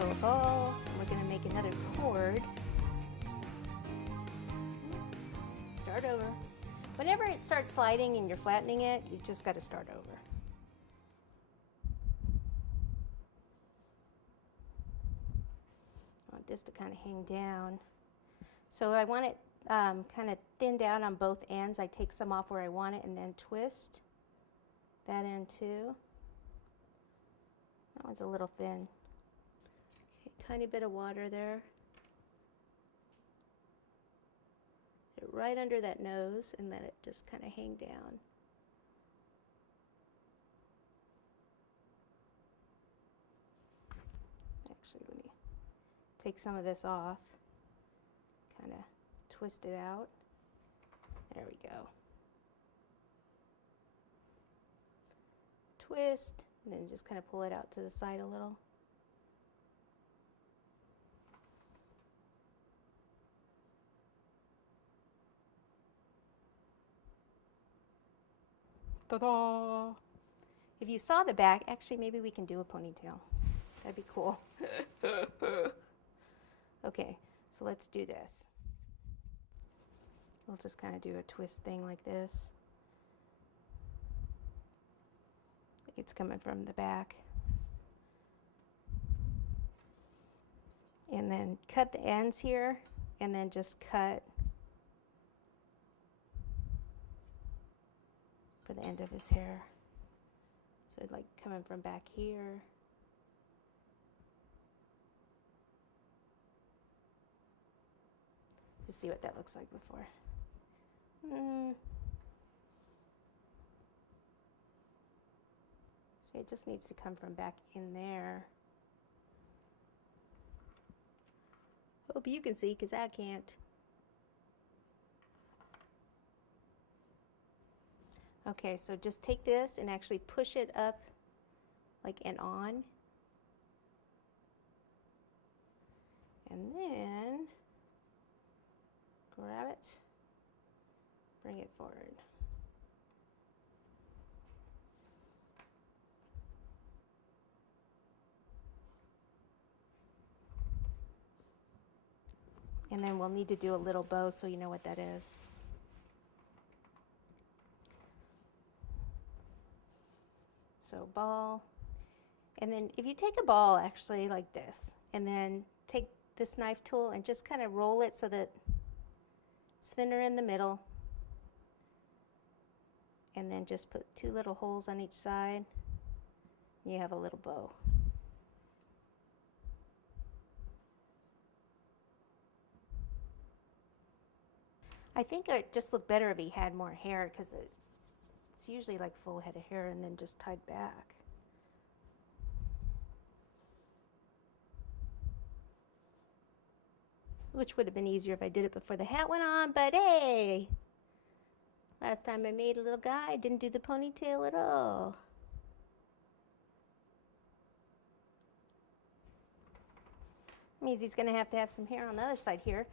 So a ball, and we're going to make another cord. Start over. Whenever it starts sliding and you're flattening it, you just got to start over. I want this to kind of hang down. So I want it kind of thinned out on both ends. I take some off where I want it and then twist that end too. That one's a little thin. Okay, tiny bit of water there. Get it right under that nose and let it just kind of hang down. Actually, let me take some of this off. Kind of twist it out. There we go. Twist, and then just kind of pull it out to the side a little. Ta-da! If you saw the back, actually maybe we can do a ponytail. That'd be cool. Okay, so let's do this. We'll just kind of do a twist thing like this. It's coming from the back. And then cut the ends here, and then just cut for the end of his hair. So like coming from back here. Just see what that looks like before. So it just needs to come from back in there. Hope you can see, because I can't. Okay, so just take this and actually push it up like and on. And then grab it, bring it forward. And then we'll need to do a little bow so you know what that is. So ball. And then if you take a ball actually like this, and then take this knife tool and just kind of roll it so that it's thinner in the middle. And then just put 2 little holes on each side. And you have a little bow. I think it would just look better if he had more hair, because it's usually like full head of hair and then just tied back. Which would have been easier if I did it before the hat went on, but hey! Last time I made a little guy, I didn't do the ponytail at all. Means he's going to have some hair on the other side here,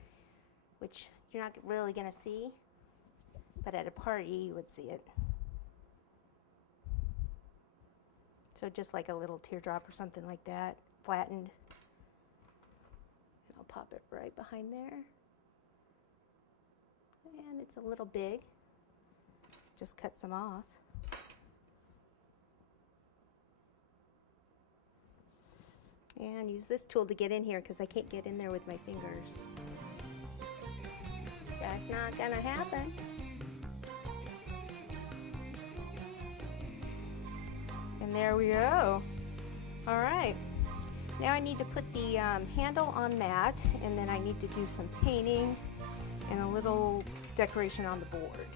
which you're not really going to see, but at a party you would see it. So just like a little teardrop or something like that, flattened. And I'll pop it right behind there. And it's a little big. Just cut some off. And use this tool to get in here because I can't get in there with my fingers. That's not gonna happen. And there we go. All right. Now I need to put the handle on that, and then I need to do some painting and a little decoration on the board.